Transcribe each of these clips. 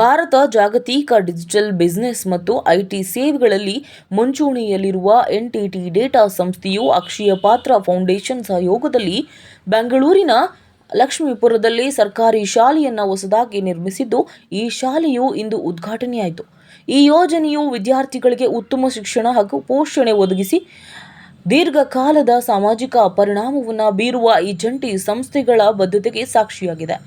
ಭಾರತ ಜಾಗತಿಕ digital business ಮತ್ತು IT ಸೇವೆಗಳಲ್ಲಿ ಮುಂಚೂಣಿಯಲ್ಲಿರುವ ಎನ್ಟಿಟಿ ಡೇಟಾ ಸಂಸ್ಥೆಯು ಅಕ್ಷಯ ಪಾತ್ರ ಫೌಂಡೇಶನ್ ಸಹಯೋಗದಲ್ಲಿ ಬೆಂಗಳೂರಿನ ಲಕ್ಷ್ಮೀಪುರದಲ್ಲಿ ಸರ್ಕಾರಿ ಶಾಲೆಯನ್ನು ಹೊಸದಾಗಿ ನಿರ್ಮಿಸಿದ್ದು, ಈ ಶಾಲೆಯು ಇಂದು ಉದ್ಘಾಟನೆಯಾಯಿತು. ಈ ಯೋಜನೆಯು ವಿದ್ಯಾರ್ಥಿಗಳಿಗೆ ಉತ್ತಮ ಶಿಕ್ಷಣ ಹಾಗೂ ಪೋಷಣೆ ಒದಗಿಸಿ, ದೀರ್ಘಕಾಲದ ಸಾಮಾಜಿಕ ಪರಿಣಾಮವನ್ನು ಬೀರುವ ಈ ಜಂಟಿ ಸಂಸ್ಥೆಗಳ ಬದ್ಧತೆಗೆ ಸಾಕ್ಷಿಯಾಗಿದೆ.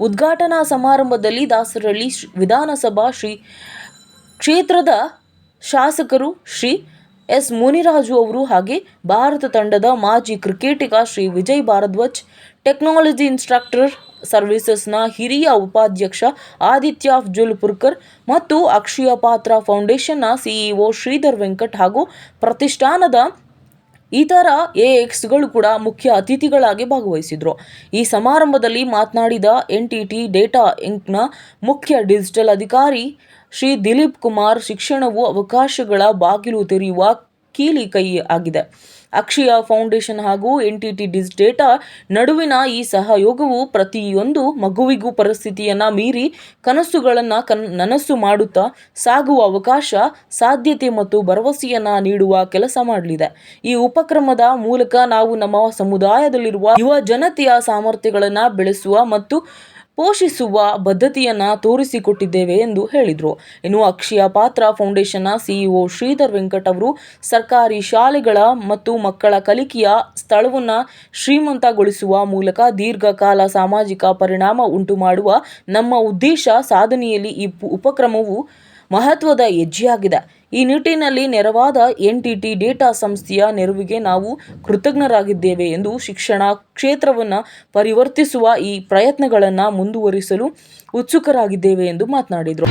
ಉದ್ಘಾಟನಾ ಸಮಾರಂಭದಲ್ಲಿ ದಾಸರಳ್ಳಿ ವಿಧಾನಸಭಾ ಶ್ರೀ ಕ್ಷೇತ್ರದ ಶಾಸಕರು ಶ್ರೀ ಎಸ್ ಮುನಿರಾಜು ಅವರು ಹಾಗೆ ಭಾರತ ತಂಡದ ಮಾಜಿ ಕ್ರಿಕೆಟಿಗ ಶ್ರೀ ವಿಜಯ್ ಭಾರದ್ವಾಜ್, ಟೆಕ್ನಾಲಜಿ ಇನ್ಸ್ಟ್ರಕ್ಟರ್ ಸರ್ವಿಸಸ್ನ ಹಿರಿಯ ಉಪಾಧ್ಯಕ್ಷ ಆದಿತ್ಯ ಜುಲ್ಪುರ್ಕರ್ ಮತ್ತು ಅಕ್ಷಯ ಪಾತ್ರ ಫೌಂಡೇಶನ್ನ ಸಿಇಒ ಶ್ರೀಧರ್ ವೆಂಕಟ್ ಹಾಗೂ ಪ್ರತಿಷ್ಠಾನದ ಇತರ ಎಕ್ಸ್ಗಳು ಕೂಡ ಮುಖ್ಯ ಅತಿಥಿಗಳಾಗಿ ಭಾಗವಹಿಸಿದ್ರು. ಈ ಸಮಾರಂಭದಲ್ಲಿ ಮಾತನಾಡಿದ ಎನ್ ಟಿ ಟಿ ಡೇಟಾ ಇಂಕ್ನ ಮುಖ್ಯ ಡಿಜಿಟಲ್ ಅಧಿಕಾರಿ ಶ್ರೀ ದಿಲೀಪ್ ಕುಮಾರ್ ಶಿಕ್ಷಣವು ಅವಕಾಶಗಳ ಬಾಗಿಲು ತೆರೆಯುವ ಕೀಲಿ ಕೈ ಆಗಿದೆ. ಅಕ್ಷಯ ಫೌಂಡೇಶನ್ ಹಾಗೂ ಎನ್ ಟಿ ಟಿ ಡಿಸ್ ನಡುವಿನ ಈ ಸಹಯೋಗವು ಪ್ರತಿಯೊಂದು ಮಗುವಿಗೂ ಪರಿಸ್ಥಿತಿಯನ್ನ ಮೀರಿ ಕನಸುಗಳನ್ನು ಕನ್, ನನಸು ಮಾಡುತ್ತಾ ಸಾಗುವ ಅವಕಾಶ, ಸಾಧ್ಯತೆ ಮತ್ತು ಭರವಸೆಯನ್ನು ನೀಡುವ ಕೆಲಸ ಮಾಡಲಿದೆ. ಈ ಉಪಕ್ರಮದ ಮೂಲಕ ನಾವು ನಮ್ಮ ಸಮುದಾಯದಲ್ಲಿರುವ ಯುವ ಜನತೆಯ ಸಾಮರ್ಥ್ಯಗಳನ್ನು ಬೆಳೆಸುವ ಮತ್ತು ಪೋಷಿಸುವ ಬದ್ಧತೆಯನ್ನು ತೋರಿಸಿಕೊಟ್ಟಿದ್ದೇವೆ ಎಂದು ಹೇಳಿದರು. ಇನ್ನು ಅಕ್ಷಯ ಪಾತ್ರ ಫೌಂಡೇಶನ್ನ ಸಿಇಒ ಶ್ರೀಧರ್ ವೆಂಕಟ್ ಅವರು ಸರ್ಕಾರಿ ಶಾಲೆಗಳ ಮತ್ತು ಮಕ್ಕಳ ಕಲಿಕೆಯ ಸ್ಥಳವನ್ನು ಶ್ರೀಮಂತಗೊಳಿಸುವ ಮೂಲಕ ದೀರ್ಘಕಾಲ ಸಾಮಾಜಿಕ ಪರಿಣಾಮ ಉಂಟುಮಾಡುವ ನಮ್ಮ ಉದ್ದೇಶ ಸಾಧನೆಯಲ್ಲಿ ಈ ಉಪಕ್ರಮವು ಮಹತ್ವದ ಹೆಜ್ಜೆಯಾಗಿದೆ. ಈ ನಿಟ್ಟಿನಲ್ಲಿ ನೆರವಾದ ಎನ್ ಟಿ ಟಿ ಡೇಟಾ ಸಂಸ್ಥೆಯ ನೆರವಿಗೆ ನಾವು ಕೃತಜ್ಞರಾಗಿದ್ದೇವೆ ಎಂದು ಶಿಕ್ಷಣ ಕ್ಷೇತ್ರವನ್ನು ಪರಿವರ್ತಿಸುವ ಈ ಪ್ರಯತ್ನಗಳನ್ನು ಮುಂದುವರಿಸಲು ಉತ್ಸುಕರಾಗಿದ್ದೇವೆ ಎಂದು ಮಾತನಾಡಿದರು.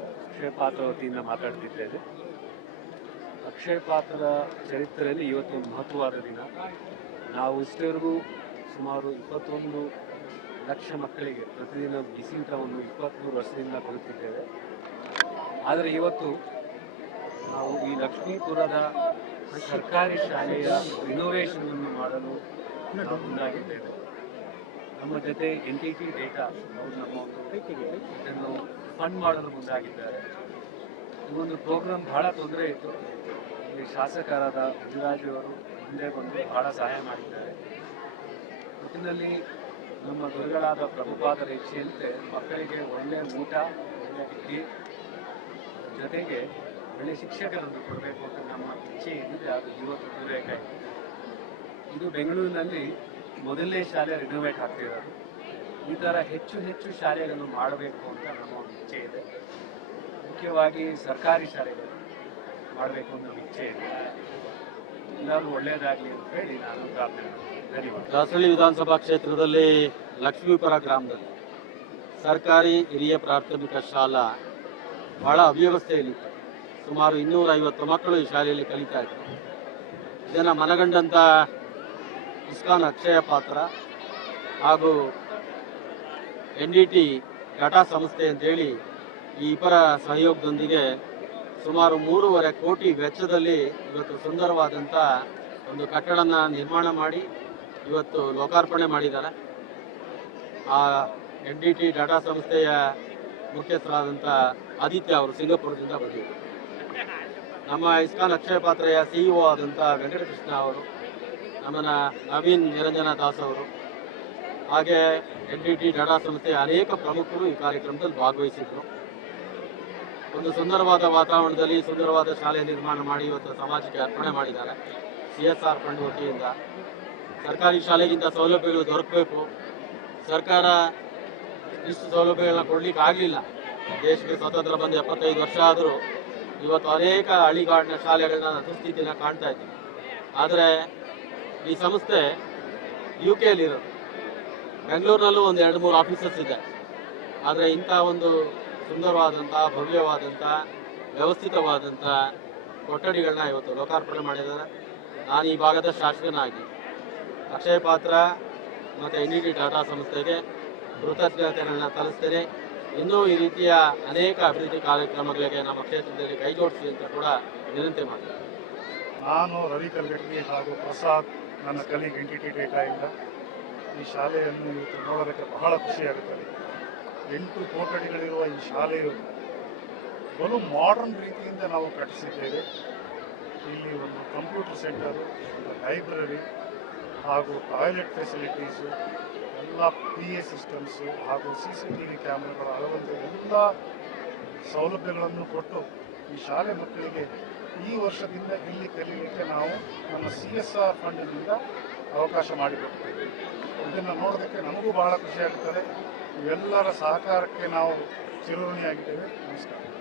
ಅಕ್ಷಯ ಪಾತ್ರ ವತಿಯಿಂದ ಮಾತಾಡ್ತಿದ್ದೇನೆ. ಅಕ್ಷಯ ಪಾತ್ರದ ಚರಿತ್ರೆಯಲ್ಲಿ ಇವತ್ತು ಒಂದು ಮಹತ್ವವಾದ ದಿನ. ನಾವು ಇಷ್ಟವರೆಗೂ ಸುಮಾರು ಇಪ್ಪತ್ತೊಂದು ಲಕ್ಷ ಮಕ್ಕಳಿಗೆ ಪ್ರತಿದಿನ ಬಿಸಿ ಊಟವನ್ನು ಇಪ್ಪತ್ತ್ಮೂರು ವರ್ಷದಿಂದ ಕೊಡುತ್ತಿದ್ದೇವೆ. ಆದರೆ ಇವತ್ತು ನಾವು ಈ ಲಕ್ಷ್ಮೀಪುರದ ಸರ್ಕಾರಿ ಶಾಲೆಯ ರಿನೋವೇಷನ್ ಅನ್ನು ಮಾಡಲು ಮುಂದಾಗಿದ್ದೇವೆ. ನಮ್ಮ ಜೊತೆ ಎನ್ ಟಿ ಟಿ ಡೇಟಾ ಅವರು ನಮ್ಮ ಒಂದು ಇದನ್ನು ಫಂಡ್ ಮಾಡಲು ಮುಂದಾಗಿದ್ದಾರೆ ಒಂದು ಪ್ರೋಗ್ರಾಮ್ ಬಹಳ ತೊಂದರೆ ಇತ್ತು. ಇಲ್ಲಿ ಶಾಸಕರಾದ ಮುನಿರಾಜು ಅವರು ಮುಂದೆ ಬಂದು ಬಹಳ ಸಹಾಯ ಮಾಡಿದ್ದಾರೆ. ಒಟ್ಟಿನಲ್ಲಿ ನಮ್ಮ ಗುರುಗಳಾದ ಪ್ರಭುಪಾದರ ಇಚ್ಛೆಯಂತೆ ಮಕ್ಕಳಿಗೆ ಒಳ್ಳೆಯ ಊಟ ಒಳ್ಳೆಯ ವಿದ್ಯೆ ಜೊತೆಗೆ ಒಳ್ಳೆಯ ಶಿಕ್ಷಕರನ್ನು ಕೊಡಬೇಕು ಅಂತ ನಮ್ಮ ಇಚ್ಛೆ ಏನಿದೆ ಅದು ಇವತ್ತು ಪೂರೈಕಾಯಿತು ಇದು ಬೆಂಗಳೂರಿನಲ್ಲಿ ಮೊದಲನೇ ಶಾಲೆ ರಿನೋವೇಟ್ ಆಗ್ತಿರೋದು. ಈ ಥರ ಹೆಚ್ಚು ಹೆಚ್ಚು ಶಾಲೆಗಳನ್ನು ಮಾಡಬೇಕು ಅಂತ ನಮ್ಮ ಒಂದು ಇಚ್ಛೆ ಇದೆ. ಮುಖ್ಯವಾಗಿ ಸರ್ಕಾರಿ ಶಾಲೆಗಳು ಮಾಡಬೇಕು ಅಂತ ಇಚ್ಛೆ ಇದೆ. ಎಲ್ಲರೂ ಒಳ್ಳೆಯದಾಗಲಿ ಅಂತ ಹೇಳಿ ನಾನು ಪ್ರಾರ್ಥನೆ ಧನ್ಯವಾದ. ದಾಸಳ್ಳಿ ವಿಧಾನಸಭಾ ಕ್ಷೇತ್ರದಲ್ಲಿ ಲಕ್ಷ್ಮೀಪುರ ಗ್ರಾಮದಲ್ಲಿ ಸರ್ಕಾರಿ ಹಿರಿಯ ಪ್ರಾಥಮಿಕ ಶಾಲಾ ಬಹಳ ಅವ್ಯವಸ್ಥೆಯಲ್ಲಿ ಸುಮಾರು ಇನ್ನೂರ ಐವತ್ತು ಮಕ್ಕಳು ಈ ಶಾಲೆಯಲ್ಲಿ ಕಲಿತಾ ಇದ್ದಾರೆ. ಇದನ್ನು ಮನಗಂಡಂಥ ಇಸ್ಕಾನ್ ಅಕ್ಷಯ ಪಾತ್ರ ಹಾಗೂ ಎನ್ ಡಿ ಟಿ ಟಾಟಾ ಸಂಸ್ಥೆ ಅಂತೇಳಿ ಈ ಇಬ್ಬರ ಸಹಯೋಗದೊಂದಿಗೆ ಸುಮಾರು ಮೂರುವರೆ ಕೋಟಿ ವೆಚ್ಚದಲ್ಲಿ ಇವತ್ತು ಸುಂದರವಾದಂಥ ಒಂದು ಕಟ್ಟಡನ ನಿರ್ಮಾಣ ಮಾಡಿ ಇವತ್ತು ಲೋಕಾರ್ಪಣೆ ಮಾಡಿದ್ದಾರೆ. ಆ ಎನ್ ಡಿ ಟಿ ಟಾಟಾ ಸಂಸ್ಥೆಯ ಮುಖ್ಯಸ್ಥರಾದಂಥ ಆದಿತ್ಯ ಅವರು ಸಿಂಗಾಪುರದಿಂದ ಬಂದಿದ್ದರು. ನಮ್ಮ ಇಸ್ಕಾನ್ ಅಕ್ಷಯ ಪಾತ್ರೆಯ ಸಿಇಒ ಆದಂಥ ವೆಂಕಟಕೃಷ್ಣ ಅವರು ನಮ್ಮನ್ನ ನವೀನ್ ನಿರಂಜನ ದಾಸ್ ಅವರು. ಹಾಗೆ ಎನ್ ಡಿ ಟಿ ಡಾಟಾ ಸಂಸ್ಥೆಯ ಅನೇಕ ಪ್ರಮುಖರು ಈ ಕಾರ್ಯಕ್ರಮದಲ್ಲಿ ಭಾಗವಹಿಸಿದ್ರು. ಒಂದು ಸುಂದರವಾದ ವಾತಾವರಣದಲ್ಲಿ ಸುಂದರವಾದ ಶಾಲೆ ನಿರ್ಮಾಣ ಮಾಡಿ ಇವತ್ತು ಸಮಾಜಕ್ಕೆ ಅರ್ಪಣೆ ಮಾಡಿದ್ದಾರೆ. ಸಿ ಎಸ್ ಆರ್ ಫಂಡ್ ವತಿಯಿಂದ. ಸರ್ಕಾರಿ ಶಾಲೆಗಿಂತ ಸೌಲಭ್ಯಗಳು ದೊರಕಬೇಕು. ಸರ್ಕಾರ ಇಷ್ಟು ಸೌಲಭ್ಯಗಳನ್ನ ಕೊಡ್ಲಿಕ್ಕೆ ಆಗಲಿಲ್ಲ. ದೇಶಕ್ಕೆ ಸ್ವಾತಂತ್ರ್ಯ ಬಂದು ಎಪ್ಪತ್ತೈದು ವರ್ಷ ಆದರೂ ಇವತ್ತು ಅನೇಕ ಹಳಿಗಾಡಿನ ಶಾಲೆಗಳನ್ನ ದುಸ್ಥಿತಿನ ಕಾಣ್ತಾ ಇದ್ದೀವಿ. ಆದರೆ ಈ ಸಂಸ್ಥೆ ಯು ಕೆಯಲ್ಲಿರೋದು ಬೆಂಗಳೂರಿನಲ್ಲೂ ಒಂದು ಎರಡು ಮೂರು ಆಫೀಸಸ್ ಇದೆ. ಆದರೆ ಇಂಥ ಒಂದು ಸುಂದರವಾದಂಥ, ಭವ್ಯವಾದಂಥ, ವ್ಯವಸ್ಥಿತವಾದಂಥ ಕೊಠಡಿಗಳನ್ನ ಇವತ್ತು ಲೋಕಾರ್ಪಣೆ ಮಾಡಿದ್ದಾರೆ. ನಾನು ಈ ಭಾಗದ ಶಾಸಕನಾಗಿ ಅಕ್ಷಯ ಪಾತ್ರ ಮತ್ತು ಎನ್ ಡಿ ಟಾಟಾ ಸಂಸ್ಥೆಗೆ ಕೃತಜ್ಞತೆಗಳನ್ನ ತಲಿಸ್ತೇನೆ ಇನ್ನೂ ಈ ರೀತಿಯ ಅನೇಕ ಅಭಿವೃದ್ಧಿ ಕಾರ್ಯಕ್ರಮಗಳಿಗೆ ನಮ್ಮ ಕ್ಷೇತ್ರದಲ್ಲಿ ಕೈಜೋಡಿಸಿ ಅಂತ ಕೂಡ ವಿನಂತಿ ಮಾಡ್ತೇನೆ. ನಾನು ರವಿ ಕಲ್ಗಟ್ಟಿ ಹಾಗೂ ಪ್ರಸಾದ್ ನನ್ನ ಕಲೀಗ್ ಎಂಟಿಟಿ ಡೇಟಾಯಿಂದ ಈ ಶಾಲೆಯನ್ನು ಇವತ್ತು ನೋಡೋದಕ್ಕೆ ಬಹಳ ಖುಷಿಯಾಗುತ್ತದೆ ಎಂಟು ಕೋಟಡಿಗಳಿರುವ ಈ ಶಾಲೆಯು ಬಲು ಮಾಡರ್ನ್ ರೀತಿಯಿಂದ ನಾವು ಕಟ್ಟಿಸಿದ್ದೇವೆ. ಇಲ್ಲಿ ಒಂದು ಕಂಪ್ಯೂಟರ್ ಸೆಂಟರು ಒಂದು ಲೈಬ್ರರಿ ಹಾಗೂ ಟಾಯ್ಲೆಟ್ ಫೆಸಿಲಿಟೀಸು ಎಲ್ಲ ಪಿ ಎ ಸಿಸ್ಟಮ್ಸು ಹಾಗೂ ಸಿ ಸಿ ಟಿ ವಿ ಕ್ಯಾಮ್ರಾಗಳು ಅಳವಂತ ಎಲ್ಲ ಸೌಲಭ್ಯಗಳನ್ನು ಕೊಟ್ಟು ಈ ಶಾಲೆ ಮಕ್ಕಳಿಗೆ ಈ ವರ್ಷದಿಂದ ಇಲ್ಲಿ ಕಲೀಲಿಕ್ಕೆ ನಾವು ನಮ್ಮ ಸಿ ಎಸ್ ಆರ್ ಫಂಡ್ನಿಂದ ಅವಕಾಶ ಮಾಡಿಕೊಡ್ತೇವೆ. ಇದನ್ನು ನೋಡೋದಕ್ಕೆ ನಮಗೂ ಬಹಳ ಖುಷಿಯಾಗುತ್ತದೆ ಎಲ್ಲರ ಸಹಕಾರಕ್ಕೆ ನಾವು ಚಿರೋಣಿಯಾಗಿದ್ದೇವೆ ನಮಸ್ಕಾರ.